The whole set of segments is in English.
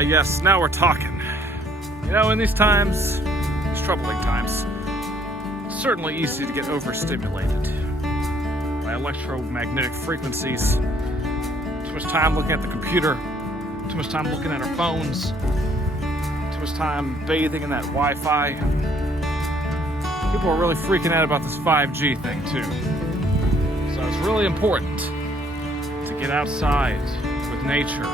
Yes, now we're talking. You know, in these times, these troubling times, it's certainly easy to get overstimulated by electromagnetic frequencies. Too much time looking at the computer, too much time looking at our phones, too much time bathing in that Wi-Fi. People are really freaking out about this 5G thing too. So it's really important to get outside with nature.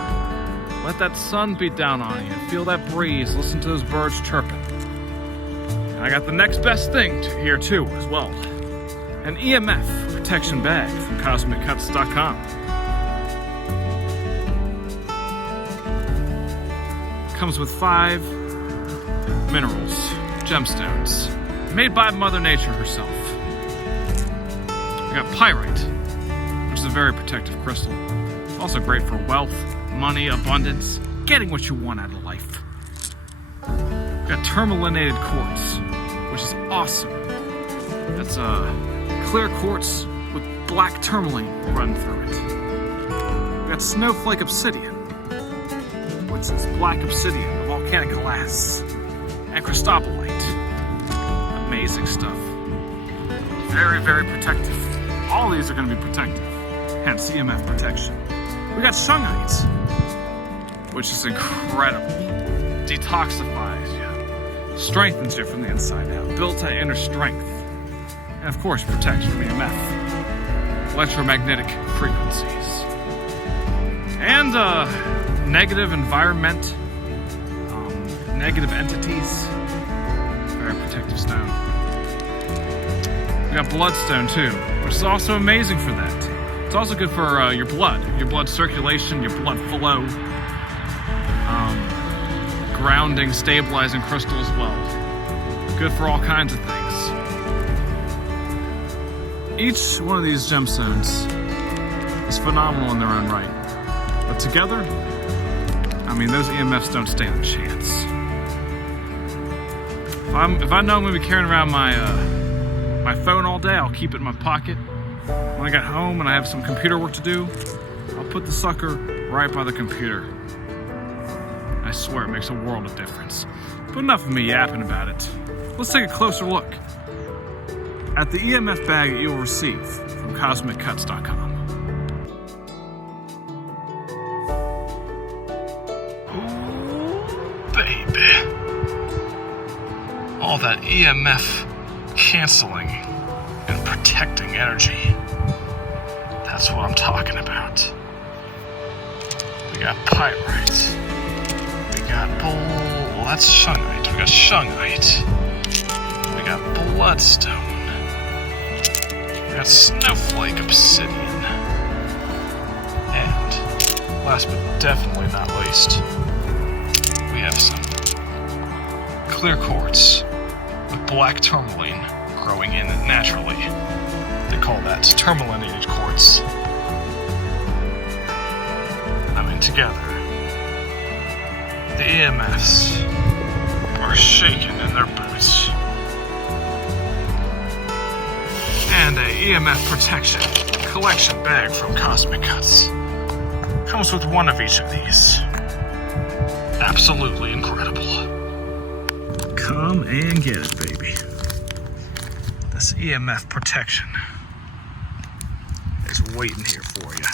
Let that sun beat down on you, feel that breeze, listen to those birds chirping. And I got the next best thing here too as well. An EMF protection bag from CosmicCuts.com. Comes with 5 minerals, gemstones, made by Mother Nature herself. We got Pyrite, which is a very protective crystal. Also great for wealth, money, abundance, getting what you want out of life. We got Tourmalinated Quartz, which is awesome. That's a clear quartz with black tourmaline run through it. We got Snowflake Obsidian, which is black obsidian, a volcanic glass, and cristobalite. Amazing stuff. Very, very protective. All these are going to be protective, hence EMF protection. We got Shungite, which is incredible. Detoxifies you, strengthens you from the inside out, builds that inner strength, and of course protects from EMF, electromagnetic frequencies, and negative environment, negative entities. Very protective stone. We got Bloodstone too, which is also amazing for that. It's also good for your blood circulation, your blood flow, grounding, stabilizing crystal as well. Good for all kinds of things. Each one of these gemstones is phenomenal in their own right. But together, I mean, those EMFs don't stand a chance. If I know I'm going to be carrying around my phone all day, I'll keep it in my pocket. When I get home and I have some computer work to do, I'll put the sucker right by the computer. I swear it makes a world of difference. But enough of me yapping about it. Let's take a closer look at the EMF bag that you'll receive from CosmicCuts.com. Baby. All that EMF canceling and protecting energy. That's what I'm talking about. We got Pyrite. We got that's Shungite. We got Shungite. We got Bloodstone. We got Snowflake Obsidian. And last but definitely not least, we have some clear quartz with black tourmaline growing in it naturally. They call that Tourmalinated Quartz. I mean, together, the EMFs are shaking in their boots. And a EMF Protection Collection bag from Cosmic Cuts comes with one of each of these. Absolutely incredible. Come and get it, baby. This EMF protection is waiting here for you.